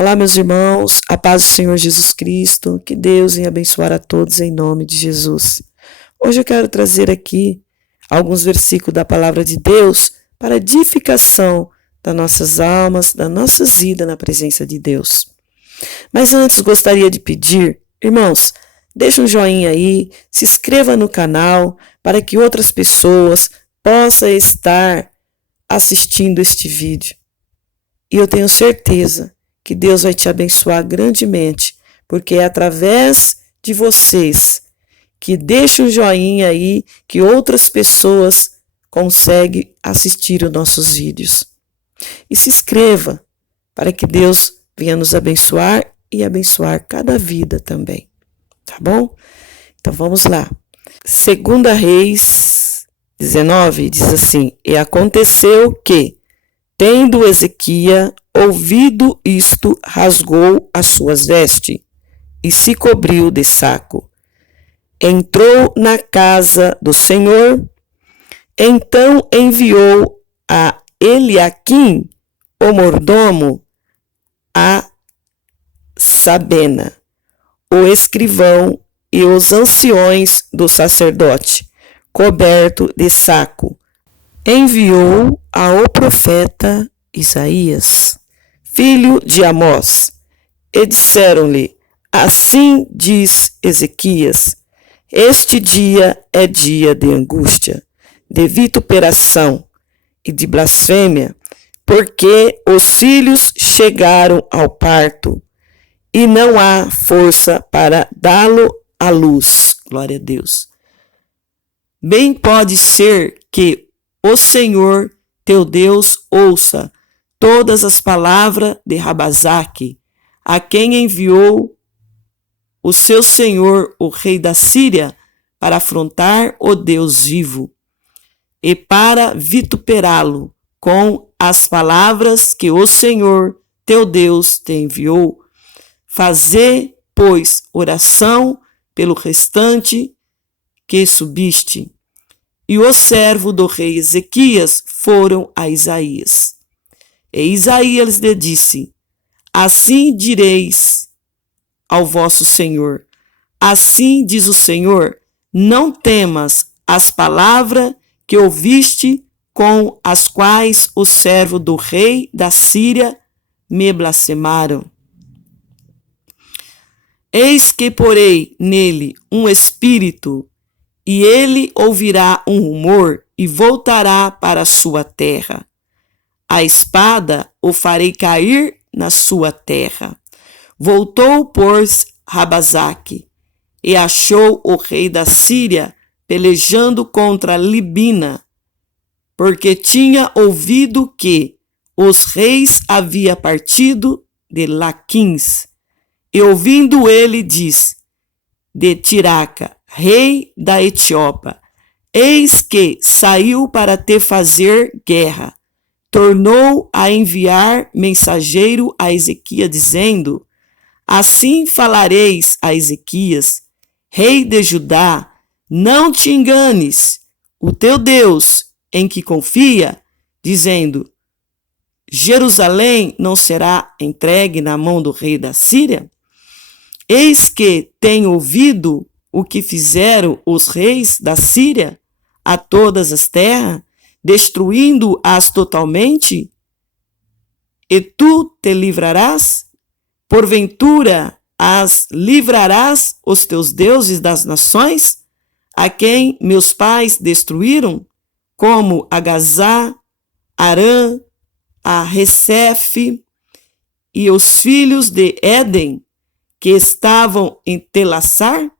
Olá, meus irmãos, a paz do Senhor Jesus Cristo, que Deus venha abençoar a todos em nome de Jesus. Hoje eu quero trazer aqui alguns versículos da palavra de Deus para edificação das nossas almas, das nossas vidas na presença de Deus. Mas antes gostaria de pedir, irmãos, deixa um joinha aí, se inscreva no canal para que outras pessoas possam estar assistindo este vídeo. E eu tenho certeza que Deus vai te abençoar grandemente, porque é através de vocês que deixa o joinha aí, que outras pessoas conseguem assistir os nossos vídeos. E se inscreva para que Deus venha nos abençoar e abençoar cada vida também, tá bom? Então vamos lá. 2 Reis 19 diz assim: E aconteceu que, tendo Ezequias ouvido isto, rasgou as suas vestes e se cobriu de saco. Entrou na casa do Senhor, então enviou a Eliaquim, o mordomo, a Sabena, o escrivão e os anciões do sacerdote, coberto de saco. Enviou ao profeta Isaías, filho de Amós, e disseram-lhe: Assim diz Ezequias: Este dia é dia de angústia, de vituperação e de blasfêmia, porque os filhos chegaram ao parto, e não há força para dá-lo à luz. Glória a Deus. Bem pode ser que o Senhor teu Deus ouça todas as palavras de Rabazaque, a quem enviou o seu senhor, o rei da Síria, para afrontar o Deus vivo, e para vituperá-lo com as palavras que o Senhor teu Deus te enviou. Fazê, pois, oração pelo restante que subiste. E o servo do rei Ezequias foram a Isaías. E Isaías lhe disse: Assim direis ao vosso Senhor: Assim diz o Senhor, não temas as palavras que ouviste, com as quais o servo do rei da Síria me blasfemaram. Eis que porei nele um espírito, e ele ouvirá um rumor e voltará para a sua terra. A espada o farei cair na sua terra. Voltou, pois, Rabazaque, e achou o rei da Síria pelejando contra Libina, porque tinha ouvido que os reis havia partido de Laquins. E ouvindo ele, diz, de Tiraca, rei da Etiópia: Eis que saiu para te fazer guerra. Tornou a enviar mensageiro a Ezequias, dizendo: Assim falareis a Ezequias, rei de Judá: Não te enganes, o teu Deus, em que confia, dizendo: Jerusalém não será entregue na mão do rei da Síria? Eis que tenho ouvido o que fizeram os reis da Síria a todas as terras, destruindo-as totalmente? E tu te livrarás? Porventura as livrarás os teus deuses das nações, a quem meus pais destruíram, como a Gazá, Arã, a Recefe e os filhos de Éden, que estavam em Telassar,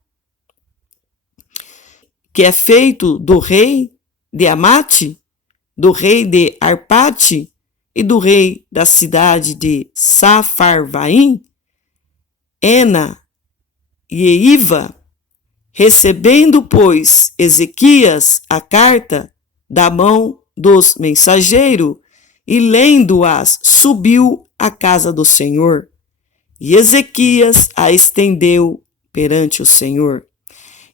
que é feito do rei de Amate, do rei de Arpate e do rei da cidade de Safarvaim, Ena e Eiva. Recebendo, pois, Ezequias a carta da mão dos mensageiros e lendo-as, subiu à casa do Senhor. E Ezequias a estendeu perante o Senhor.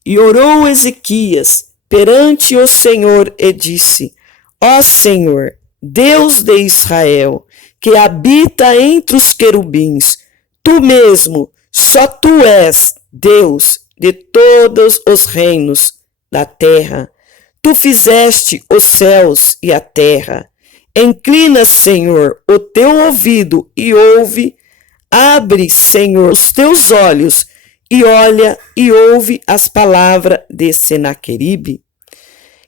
E orou Ezequias perante o Senhor e disse: Ó Senhor, Deus de Israel, que habita entre os querubins, Tu mesmo, só tu és Deus de todos os reinos da terra. Tu fizeste os céus e a terra. Inclina, Senhor, o teu ouvido e ouve. Abre, Senhor, os teus olhos e olha e ouve as palavras de Senaqueribe,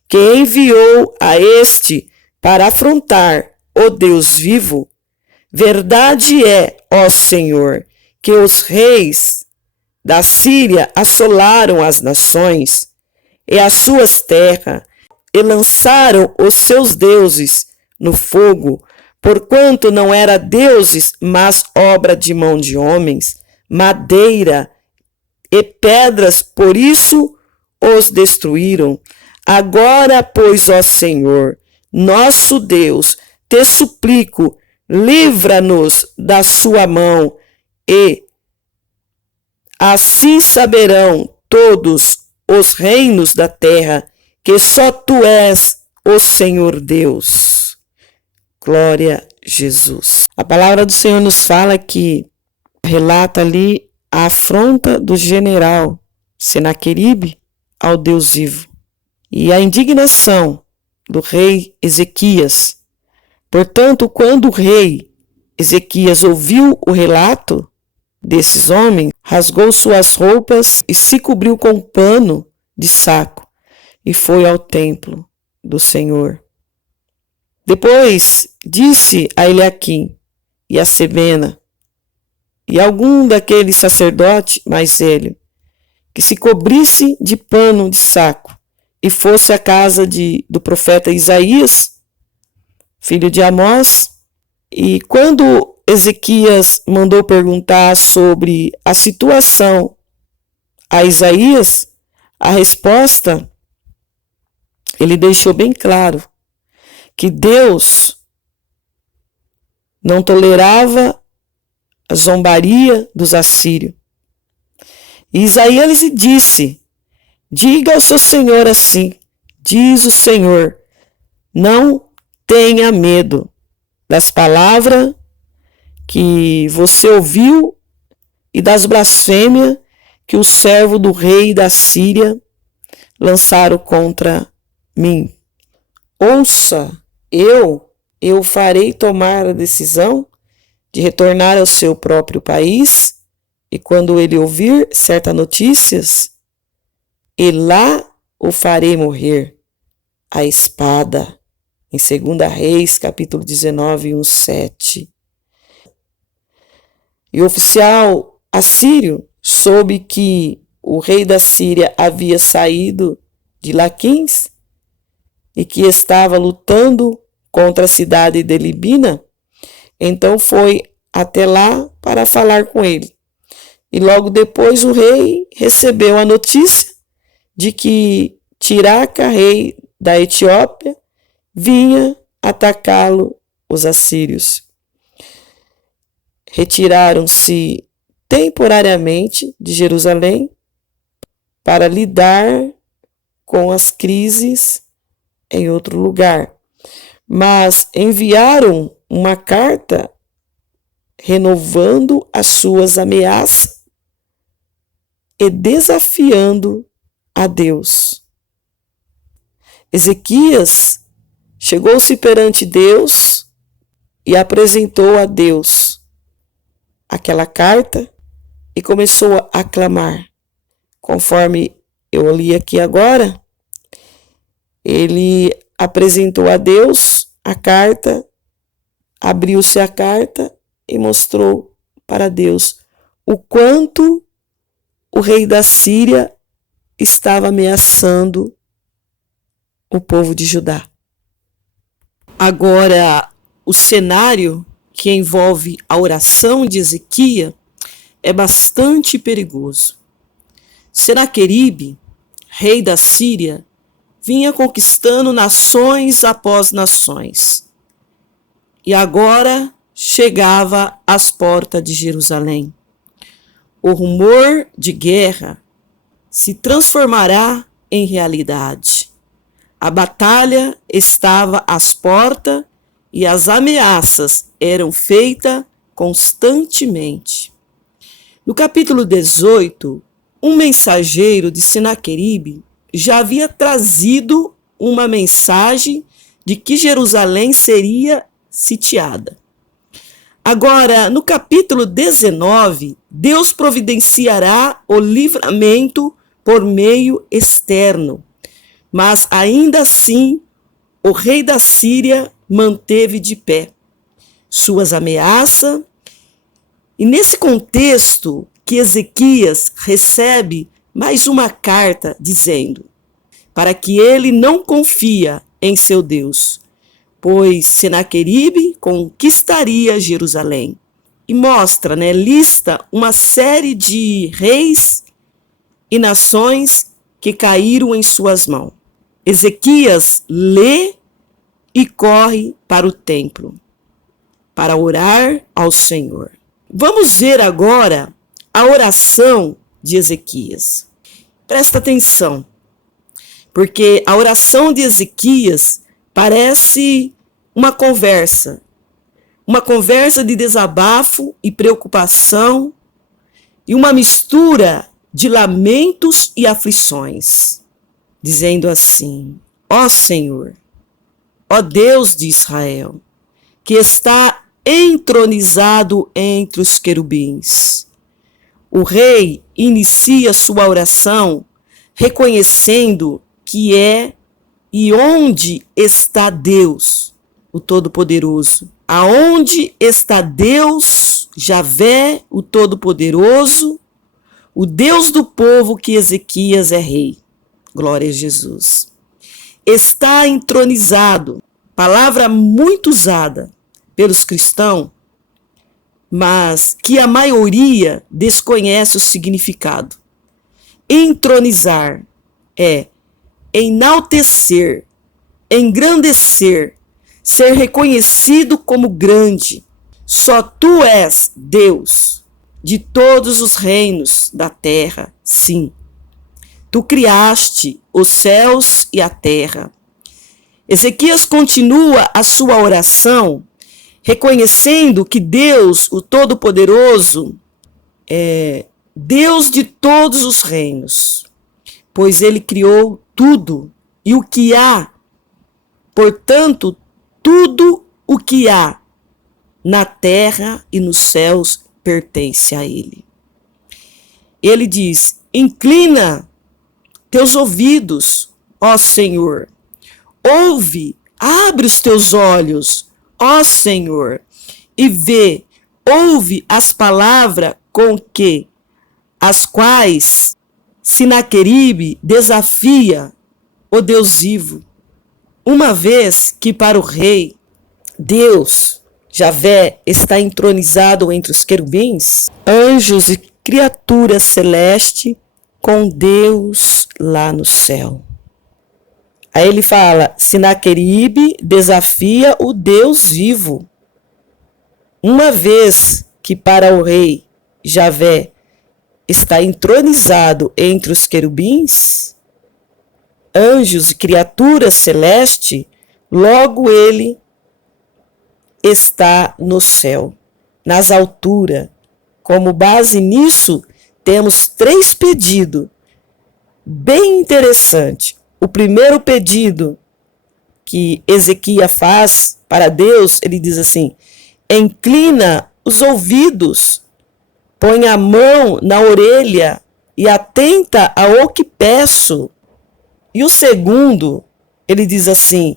que enviou a este para afrontar o Deus vivo. Verdade é, ó Senhor, que os reis da Síria assolaram as nações e as suas terras e lançaram os seus deuses no fogo, porquanto não era deuses, mas obra de mão de homens, madeira e pedras, por isso os destruíram. Agora, pois, ó Senhor, nosso Deus, te suplico, livra-nos da sua mão, e assim saberão todos os reinos da terra que só tu és o Senhor Deus. Glória a Jesus. A palavra do Senhor nos fala que relata ali a afronta do general Senaqueribe ao Deus vivo e a indignação do rei Ezequias. Portanto, quando o rei Ezequias ouviu o relato desses homens, rasgou suas roupas e se cobriu com um pano de saco e foi ao templo do Senhor. Depois disse a Eliaquim e a Sebena e algum daqueles sacerdotes mais velho que se cobrisse de pano de saco e fosse à casa do profeta Isaías, filho de Amós. E quando Ezequias mandou perguntar sobre a situação a Isaías, a resposta ele deixou bem claro que Deus não tolerava a zombaria dos assírios. E Isaías lhe disse: diga ao seu senhor assim, diz o Senhor, não tenha medo das palavras que você ouviu e das blasfêmias que o servo do rei da Síria lançaram contra mim. Ouça, eu farei tomar a decisão de retornar ao seu próprio país, e quando ele ouvir certas notícias, e lá o farei morrer a espada. Em 2 Reis, capítulo 19, 1:7. E o oficial assírio soube que o rei da Síria havia saído de Laquins e que estava lutando contra a cidade de Libina, então foi até lá para falar com ele. E logo depois o rei recebeu a notícia de que Tiraca, rei da Etiópia, vinha atacá-lo os assírios. Retiraram-se temporariamente de Jerusalém para lidar com as crises em outro lugar, mas enviaram uma carta renovando as suas ameaças e desafiando a Deus. Ezequias chegou-se perante Deus e apresentou a Deus aquela carta e começou a clamar. Conforme eu li aqui agora, ele apresentou a Deus a carta, abriu-se a carta e mostrou para Deus o quanto o rei da Síria estava ameaçando o povo de Judá. Agora, o cenário que envolve a oração de Ezequias é bastante perigoso. Senaqueribe, rei da Síria, vinha conquistando nações após nações e agora chegava às portas de Jerusalém. O rumor de guerra se transformará em realidade. A batalha estava às portas e as ameaças eram feitas constantemente. No capítulo 18, um mensageiro de Senaqueribe já havia trazido uma mensagem de que Jerusalém seria sitiada. Agora, no capítulo 19, Deus providenciará o livramento por meio externo, mas ainda assim o rei da Síria manteve de pé suas ameaças. E nesse contexto que Ezequias recebe mais uma carta dizendo para que ele não confia em seu Deus, pois Senaqueribe conquistaria Jerusalém. E mostra, lista uma série de reis e nações que caíram em suas mãos. Ezequias lê e corre para o templo para orar ao Senhor. Vamos ver agora a oração de Ezequias. Presta atenção, porque a oração de Ezequias parece uma conversa de desabafo e preocupação e uma mistura de lamentos e aflições, dizendo assim: ó Senhor, ó Deus de Israel, que está entronizado entre os querubins. O rei inicia sua oração reconhecendo que é e onde está Deus, o Todo-Poderoso. Aonde está Deus, Javé, o Todo-Poderoso, o Deus do povo que Ezequias é rei. Glória a Jesus. Está entronizado, palavra muito usada pelos cristãos, mas que a maioria desconhece o significado. Entronizar é enaltecer, engrandecer, ser reconhecido como grande. Só tu és Deus de todos os reinos da terra, sim. Tu criaste os céus e a terra. Ezequias continua a sua oração reconhecendo que Deus, o Todo-Poderoso, é Deus de todos os reinos, pois ele criou tudo e o que há. Portanto, tudo o que há na terra e nos céus pertence a ele. Ele diz: inclina teus ouvidos, ó Senhor, ouve, abre os teus olhos, ó Senhor, e vê, ouve as palavras com que as quais Senaqueribe desafia o Deus vivo. Uma vez que para o rei, Deus, Javé, está entronizado entre os querubins, anjos e criaturas celestes com Deus lá no céu. Aí ele fala: Senaqueribe desafia o Deus vivo. Uma vez que para o rei Javé está entronizado entre os querubins, anjos e criaturas celestes, logo ele está no céu, nas alturas. Como base nisso, temos 3 pedidos bem interessantes. O primeiro pedido que Ezequias faz para Deus, ele diz assim: inclina os ouvidos, põe a mão na orelha e atenta ao que peço. E o segundo, ele diz assim: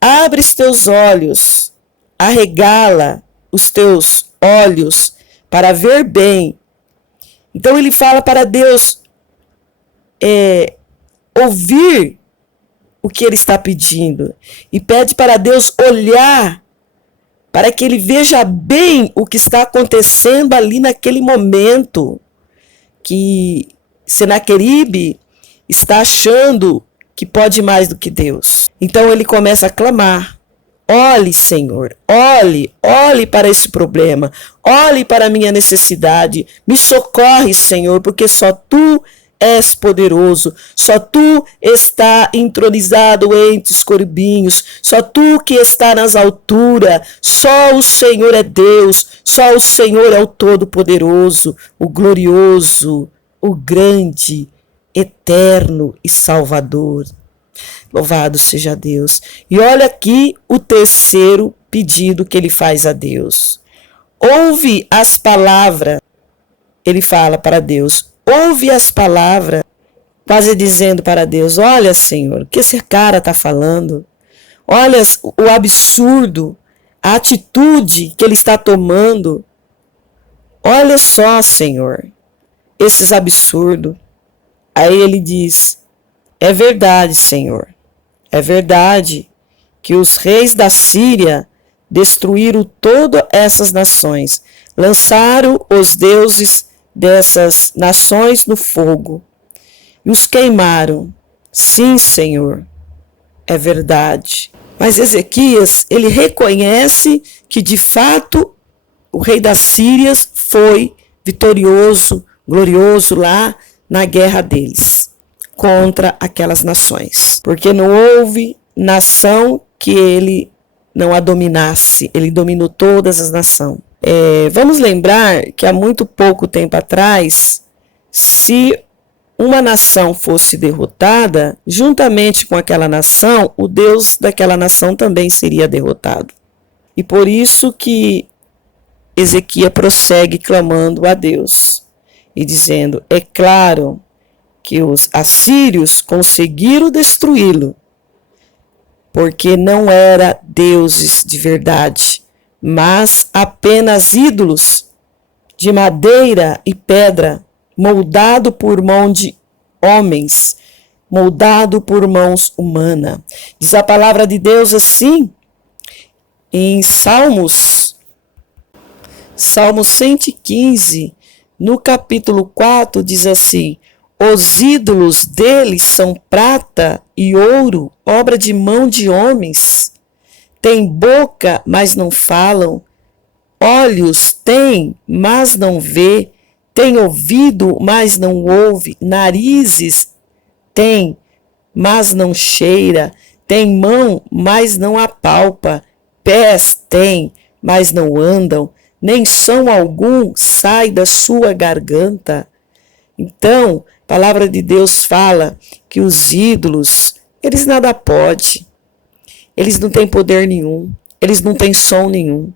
abre os teus olhos, arregala os teus olhos para ver bem. Então ele fala para Deus ouvir o que ele está pedindo e pede para Deus olhar para que ele veja bem o que está acontecendo ali naquele momento que Senaqueribe está achando que pode mais do que Deus. Então ele começa a clamar: olhe, Senhor, olhe para esse problema, olhe para a minha necessidade, me socorre, Senhor, porque só tu és poderoso, só tu está entronizado entre os corubinhos, só tu que está nas alturas, só o Senhor é Deus, só o Senhor é o Todo-Poderoso, o glorioso, o grande, eterno e Salvador. Louvado seja Deus. E olha aqui o terceiro pedido que ele faz a Deus. Ouve as palavras, ele fala para Deus, ouve as palavras, quase dizendo para Deus, olha Senhor, o que esse cara está falando? Olha o absurdo, a atitude que ele está tomando. Olha só, Senhor, esses absurdos. Aí ele diz, é verdade, Senhor, é verdade que os reis da Síria destruíram todas essas nações, lançaram os deuses dessas nações no fogo e os queimaram. Sim, Senhor, é verdade. Mas Ezequias, ele reconhece que de fato o rei das Sírias foi vitorioso, glorioso lá na guerra deles contra aquelas nações, porque não houve nação que ele não a dominasse, ele dominou todas as nações. Vamos lembrar que há muito pouco tempo atrás, se uma nação fosse derrotada, juntamente com aquela nação, o Deus daquela nação também seria derrotado. E por isso que Ezequias prossegue clamando a Deus e dizendo, é claro que os assírios conseguiram destruí-lo, porque não era deuses de verdade, mas apenas ídolos de madeira e pedra, moldado por mão de homens, moldado por mãos humanas. Diz a palavra de Deus assim, em Salmo 115, no capítulo 4, diz assim, os ídolos deles são prata e ouro, obra de mão de homens. Tem boca, mas não falam. Olhos têm, mas não vê. Tem ouvido, mas não ouve. Narizes tem, mas não cheira. Tem mão, mas não apalpa. Pés tem, mas não andam. Nem som algum sai da sua garganta. Então, a palavra de Deus fala que os ídolos, eles nada podem. Eles não têm poder nenhum. Eles não têm som nenhum.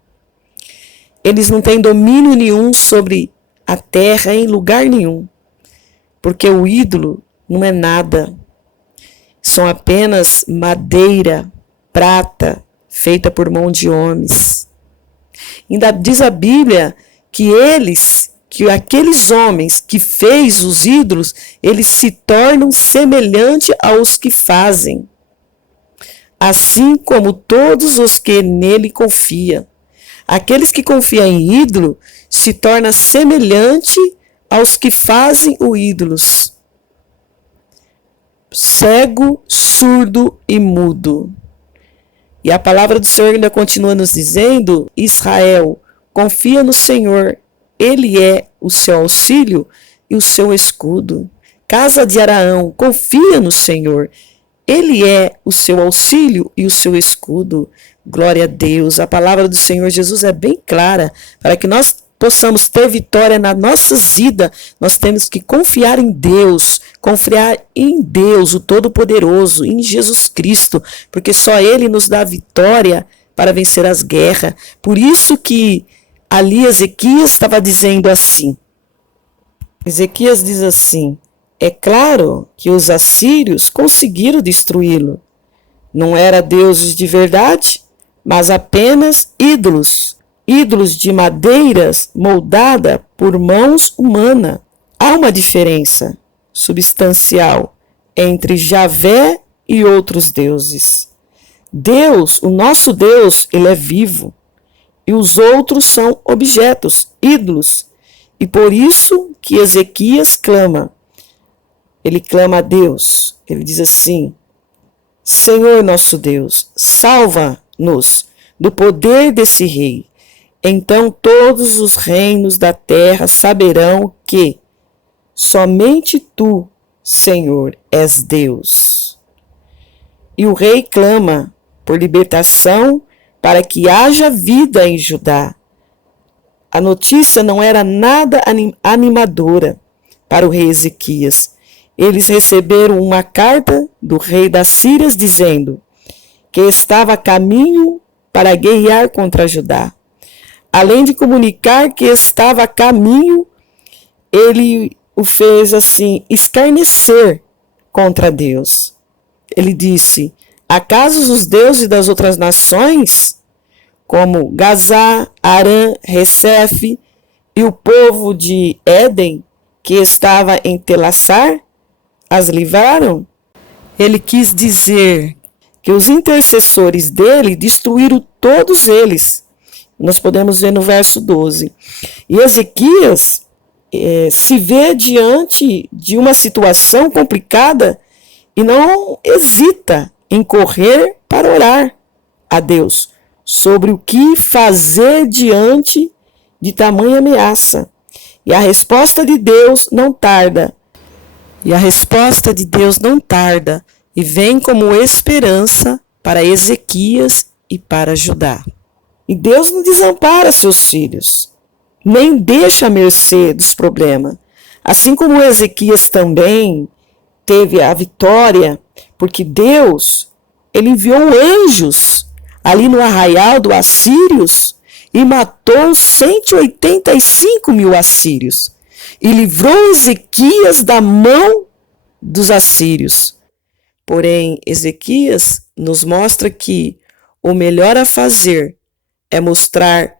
Eles não têm domínio nenhum sobre a terra em lugar nenhum. Porque o ídolo não é nada. São apenas madeira, prata, feita por mão de homens. Ainda diz a Bíblia que aqueles homens que fez os ídolos, eles se tornam semelhantes aos que fazem, assim como todos os que nele confiam. Aqueles que confiam em ídolo se tornam semelhante aos que fazem os ídolos. Cego, surdo e mudo. E a palavra do Senhor ainda continua nos dizendo, Israel, confia no Senhor, Ele é o seu auxílio e o seu escudo. Casa de Araão, confia no Senhor, Ele é o seu auxílio e o seu escudo. Glória a Deus. A palavra do Senhor Jesus é bem clara. Para que nós possamos ter vitória na nossa vida, nós temos que confiar em Deus, o Todo-Poderoso, em Jesus Cristo, porque só Ele nos dá vitória para vencer as guerras. Por isso que ali Ezequias estava dizendo assim. Ezequias diz assim, é claro que os assírios conseguiram destruí-lo. Não era deuses de verdade, mas apenas ídolos de madeiras moldada por mãos humanas. Há uma diferença substancial entre Javé e outros deuses. Deus, o nosso Deus, ele é vivo, e os outros são objetos, ídolos. E por isso que Ezequias clama. Ele clama a Deus. Ele diz assim, Senhor nosso Deus, salva-nos do poder desse rei. Então todos os reinos da terra saberão que somente tu Senhor, és Deus. E o rei clama por libertação para que haja vida em Judá. A notícia não era nada animadora para o rei Ezequias. Eles receberam uma carta do rei da Síria dizendo que estava a caminho para guerrear contra Judá. Além de comunicar que estava a caminho, ele o fez assim, escarnecer contra Deus. Ele disse: acaso os deuses das outras nações, como Gazá, Arã, Recefe e o povo de Éden, que estava em Telassar, as livraram? Ele quis dizer que os intercessores dele destruíram todos eles. Nós podemos ver no verso 12. E Ezequias se vê diante de uma situação complicada e não hesita em correr para orar a Deus sobre o que fazer diante de tamanha ameaça. E a resposta de Deus não tarda. E vem como esperança para Ezequias e para Judá. E Deus não desampara seus filhos, nem deixa à mercê dos problemas. Assim como Ezequias também teve a vitória, porque Deus, ele enviou anjos ali no arraial do Assírios e matou 185 mil assírios. E livrou Ezequias da mão dos assírios. Porém, Ezequias nos mostra que o melhor a fazer é mostrar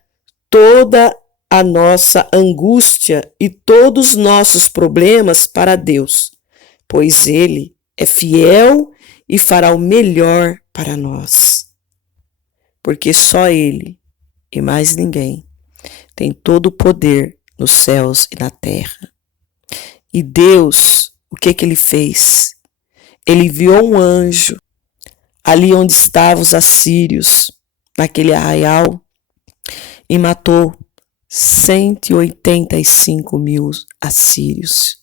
toda a nossa angústia e todos os nossos problemas para Deus, pois Ele é fiel e fará o melhor para nós. Porque só Ele e mais ninguém tem todo o poder nos céus e na terra. E Deus, o que Ele fez? Ele enviou um anjo ali onde estavam os assírios, naquele arraial, e matou 185 mil assírios.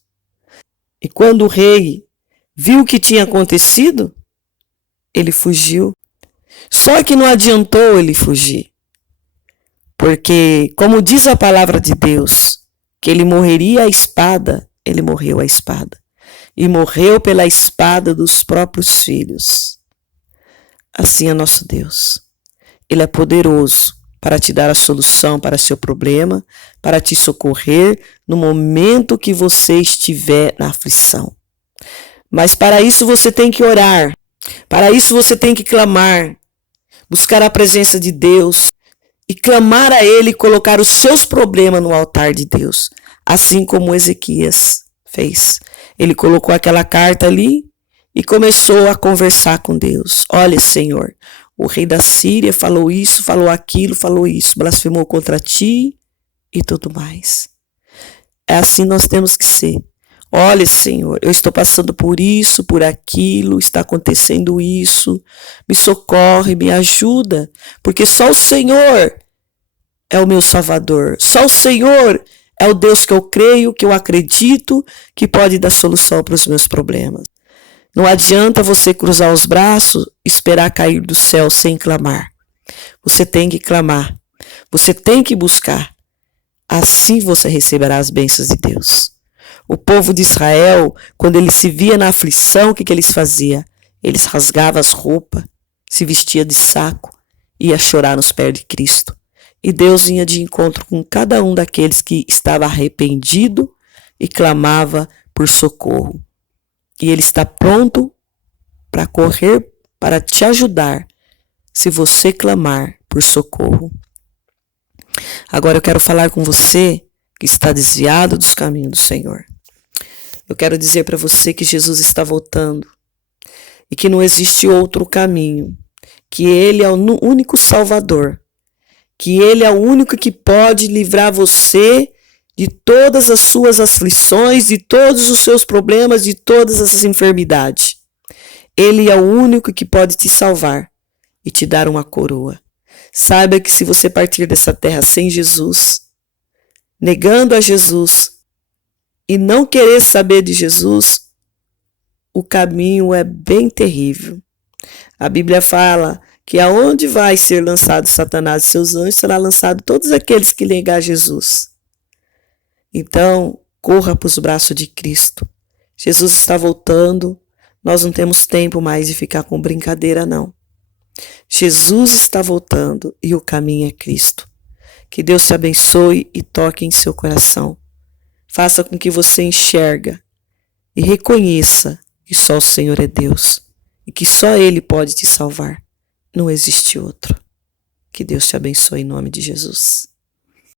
E quando o rei viu o que tinha acontecido, ele fugiu. Só que não adiantou ele fugir, porque, como diz a palavra de Deus, que ele morreria à espada, ele morreu à espada. E morreu pela espada dos próprios filhos. Assim é nosso Deus. Ele é poderoso para te dar a solução para seu problema, para te socorrer no momento que você estiver na aflição. Mas para isso você tem que orar, para isso você tem que clamar, buscar a presença de Deus e clamar a Ele e colocar os seus problemas no altar de Deus, assim como Ezequias fez. Ele colocou aquela carta ali e começou a conversar com Deus. Olha, Senhor, o rei da Síria falou isso, falou aquilo, falou isso, blasfemou contra ti e tudo mais. É assim nós temos que ser. Olha, Senhor, eu estou passando por isso, por aquilo, está acontecendo isso, me socorre, me ajuda, porque só o Senhor é o meu Salvador, só o Senhor é o Deus que eu creio, que eu acredito, que pode dar solução para os meus problemas. Não adianta você cruzar os braços e esperar cair do céu sem clamar. Você tem que clamar. Você tem que buscar. Assim você receberá as bênçãos de Deus. O povo de Israel, quando ele se via na aflição, o que eles faziam? Eles rasgavam as roupas, se vestia de saco e ia chorar nos pés de Cristo. E Deus vinha de encontro com cada um daqueles que estava arrependido e clamava por socorro. E Ele está pronto para correr, para te ajudar, se você clamar por socorro. Agora eu quero falar com você que está desviado dos caminhos do Senhor. Eu quero dizer para você que Jesus está voltando e que não existe outro caminho, que Ele é o único Salvador, que Ele é o único que pode livrar você de todas as suas aflições, de todos os seus problemas, de todas as enfermidades. Ele é o único que pode te salvar e te dar uma coroa. Saiba que se você partir dessa terra sem Jesus, negando a Jesus e não querer saber de Jesus, o caminho é bem terrível. A Bíblia fala que aonde vai ser lançado Satanás e seus anjos, será lançado todos aqueles que negar Jesus. Então, corra para os braços de Cristo. Jesus está voltando, nós não temos tempo mais de ficar com brincadeira, não. Jesus está voltando e o caminho é Cristo. Que Deus te abençoe e toque em seu coração. Faça com que você enxergue e reconheça que só o Senhor é Deus e que só Ele pode te salvar. Não existe outro. Que Deus te abençoe em nome de Jesus.